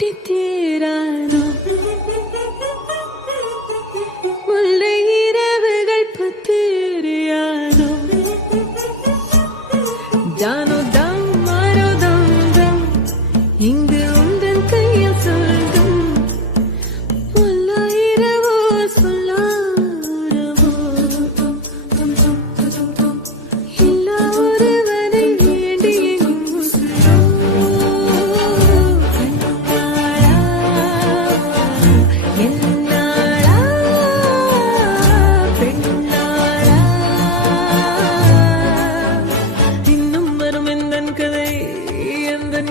கொட்டி தீராதோ முல்லை இரவுகள் பத்தேறியாதோ ஜானோ தம் மாரோ தம் தம் இங்கு உந்தன் கையில் சொல்லும் முல்லை இரவோ சொல்லாரவோ இல்லா ஒருவனை வேண்டி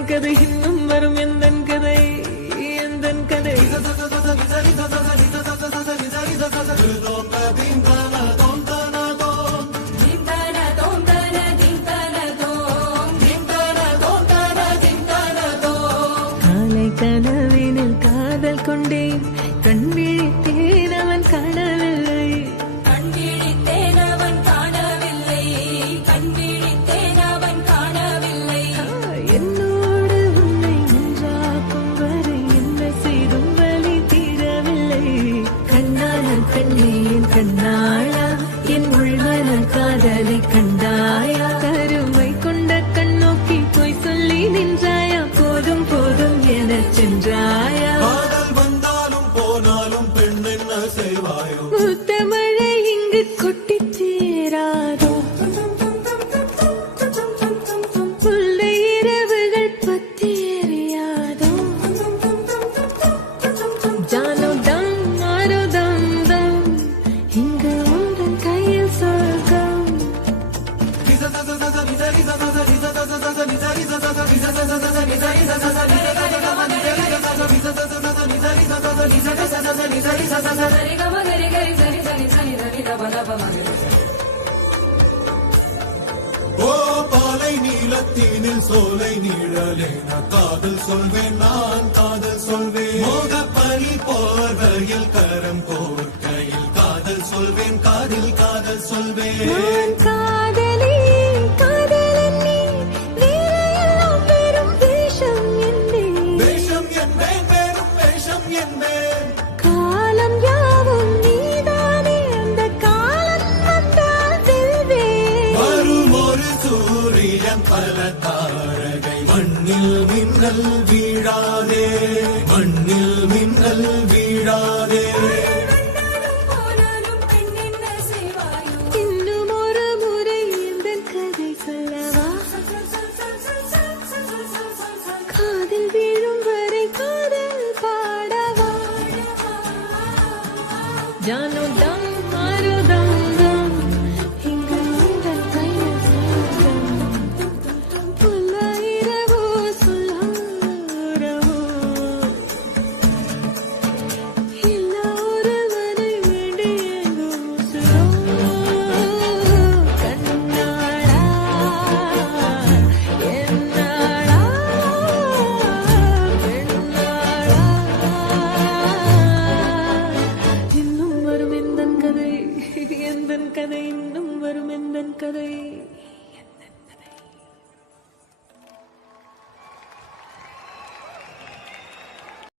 கதை இன்னும் வரும் எந்தன் கதை எந்தன் கதை காலை கனவினில் காதல் கொண்டேன் கண் விழித்தேன் அவன் காணவில்லை என்னோடு உன்னை ஒன்றாக்கும் வரை என்ன செய்தும் வலி தீரவில்லை கண்ணான கண்ணே என் கண்ணாளா என் உள்மனம் காதலை கண்டாயா கருமை கொண்ட கண்ணோக்கி போய் சொல்லி நின்றாயா போதும் போதும் என சென்றாயா வந்தாலும் போனாலும் பெண் என்ன செய்வாயோ முத்தமழை இங்கு கொட்டி தீராதோ முல்லை இரவுகள் பத்தேறியாதோ ஜானோ தம் மாரோ தம் தம் இங்கு உந்தன் கையில் சொர்க்கம் ஓ பாலை நீலத்தீனில் சோலை நீழலேன காதல் சொல்வேன் நான் காதல் சொல்வேன் மோகப்பனி போர்வையில் கரம் கோர்க்கையில் காதல் சொல்வேன் காதில் காதல் சொல்வேன் நான் காதலி காதலன் நீ வேறையெல்லாம் வெறும் வேஷம் என்பேன் வேஷம் என்பேன் வேறும் வேஷம் என்பேன் காலம் யாவும் நீதானே அந்த காலம் வந்தால் வெல்வேன் வரும் ஒரு சூரியன் பல தாரகை மண்ணில் மின்னல் வீழாதே மண்ணில் மின்னல் வீழாதே